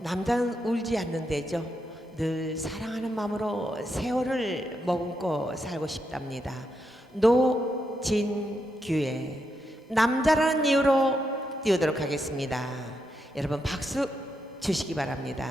남자는 울지 않는 데죠. 늘 사랑하는 마음으로 세월을 머금고 살고 싶답니다. 노진규의 남자라는 이유로 띄우도록 하겠습니다. 여러분 박수 주시기 바랍니다.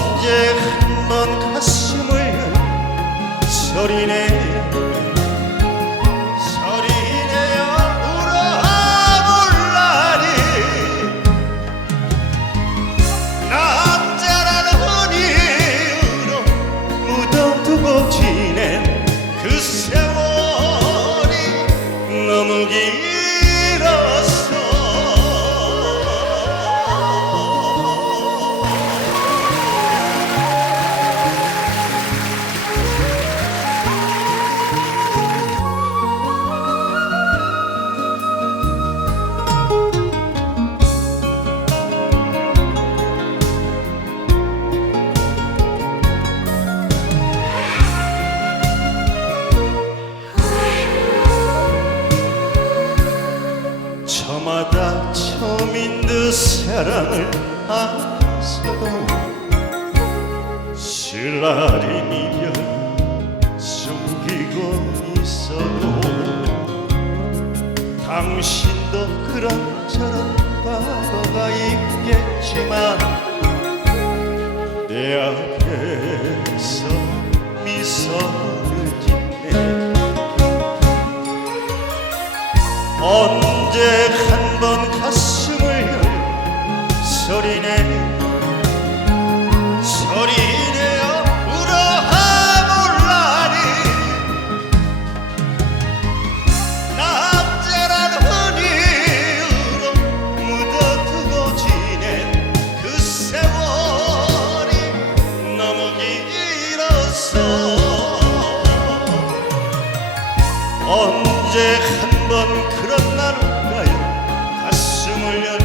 언제 한 번 가슴을 소리내 처음인 듯 사랑을 안서도 실라린 이별 숨기고 있어도 당신도 그런저런 과거가 있겠지만 내 앞에서 미소를 짓네 언제 한번 가슴 언제 한 번 그런 날 올까요? 가슴을 열